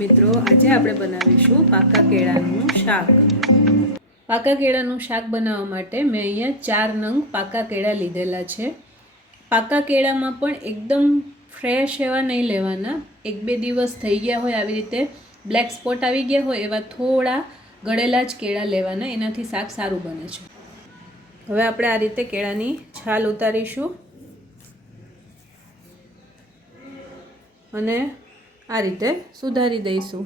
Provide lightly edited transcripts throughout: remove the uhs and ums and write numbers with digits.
મિત્રો, આજે આપણે બનાવીશું પાકા કેળાનું શાક. પાકા કેળાનું શાક બનાવવા માટે મેં અહીંયા 4 નંગ પાકા કેળા લીધેલા છે. પાકા કેળામાં પણ એકદમ ફ્રેશ એવા નહીં લેવાના. 1-2 દિવસ થઈ ગયા હોય, આવી રીતે બ્લેક સ્પોટ આવી ગયા હોય એવા થોડા ગળેલા જ કેળા લેવાના, એનાથી શાક સારું બને છે. હવે આપણે આ રીતે કેળાની છાલ ઉતારીશું અને આ રીતે સુધારી દઈશું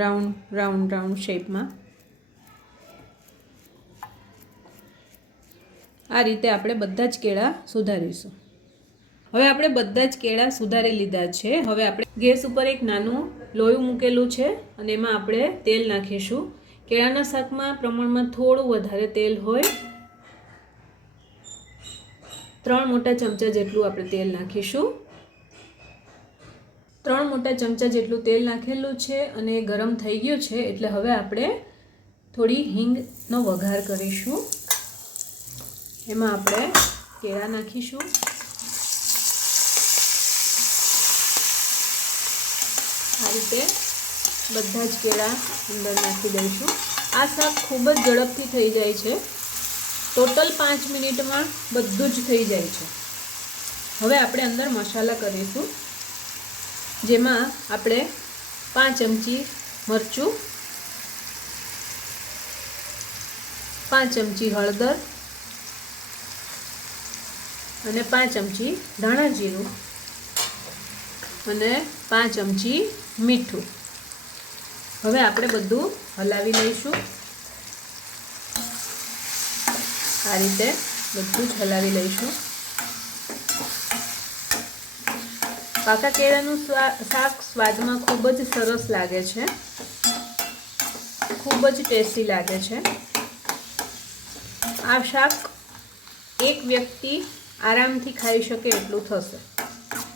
રાઉન્ડ શેપમાં. આ રીતે આપણે બધા જ કેળા સુધારીશું. હવે આપણે બધા જ કેળા સુધારી લીધા છે. હવે આપણે ગેસ ઉપર એક નાનું લોયું મૂકેલું છે અને એમાં આપણે તેલ નાખીશું. કેળાના શાકમાં પ્રમાણમાં થોડું વધારે તેલ હોય. 3 મોટા ચમચા જેટલું આપણે તેલ નાખીશું. 3 મોટા ચમચા જેટલું તેલ નાખેલું છે અને ગરમ થઈ ગયું છે, એટલે હવે આપણે થોડી હિંગનો વઘાર કરીશું. એમાં આપણે કેળા નાખીશું. આ રીતે બધા જ કેળા અંદર નાખી દઈશું. આ શાક ખૂબ જ ઝડપથી થઈ જાય છે. ટોટલ 5 મિનિટમાં બધું જ થઈ જાય છે. હવે આપણે અંદર મસાલા કરીશું, જેમાં આપણે 5 ચમચી મરચું, 5 ચમચી હળદર અને 5 ચમચી ધાણા જીરું અને 5 ચમચી મીઠું. હવે આપણે બધું હલાવી લઈશું. આ રીતે બધું જ હલાવી લઈશું. પાકા કેળાનું શાક સ્વાદમાં ખૂબ જ સરસ લાગે છે, ખૂબ જ ટેસ્ટી લાગે છે. આ શાક એક વ્યક્તિ આરામથી ખાઈ શકે એટલું થશે.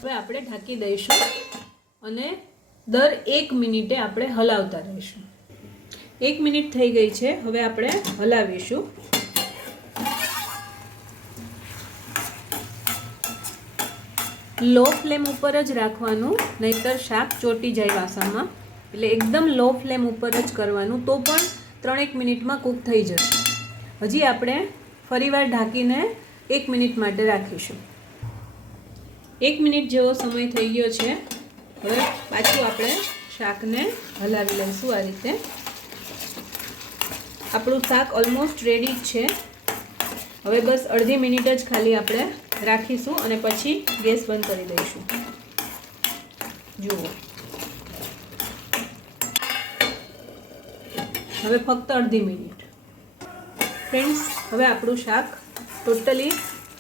હવે આપણે ઢાંકી દઈશું અને દર 1 મિનિટે આપણે હલાવતા રહીશું. 1 મિનિટ થઈ ગઈ છે. હવે આપણે હલાવીશું. લો ફ્લેમ ઉપર જ રાખવાનું, નહીંતર શાક ચોંટી જાય વાસણમાં. એટલે એકદમ લો ફ્લેમ ઉપર જ કરવાનું, તો પણ 3-1 મિનિટમાં કૂક થઈ જશે. હજી આપણે ફરીવાર ઢાંકીને 1 મિનિટ માટે રાખીશું. 1 મિનિટ જેવો સમય થઈ ગયો છે. હવે પાછું આપણે શાકને હલાવી લઈશું. આ રીતે આપણું શાક ઓલમોસ્ટ રેડી જ છે. હવે બસ અડધી મિનિટ જ ખાલી આપણે રાખીશું અને પછી ગેસ બંધ કરી દઈશું. જુઓ, હવે ફક્ત અડધી મિનિટ. ફ્રેન્ડ્સ, હવે આપણું શાક ટોટલી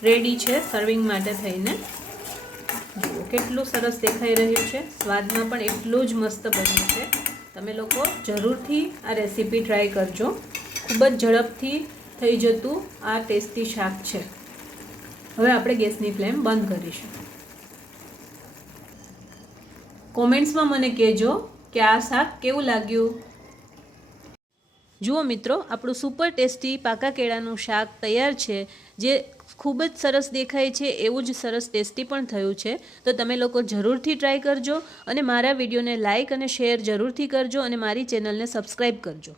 રેડી છે સર્વિંગ માટે થઈને. જુઓ કેટલું સરસ દેખાઈ રહ્યું છે. સ્વાદમાં પણ એટલું જ મસ્ત બન્યું છે. તમે લોકો જરૂરથી આ રેસીપી ટ્રાય કરજો. ખૂબ જ ઝડપથી થઈ જતું આ ટેસ્ટી શાક છે. હવે આપણે ગેસની ફ્લેમ બંધ કરીશું. કોમેન્ટ્સમાં મને કહેજો કે આ શાક કેવું લાગ્યું. જુઓ મિત્રો, આપણું સુપર ટેસ્ટી પાકા કેળાનું શાક તૈયાર છે, જે ખૂબ જ સરસ દેખાય છે, એવું જ સરસ ટેસ્ટી પણ થયું છે. તો તમે લોકો જરૂરથી ટ્રાય કરજો અને મારા વિડીયોને લાઇક અને શેર જરૂરથી કરજો અને મારી ચેનલને સબસ્ક્રાઈબ કરજો.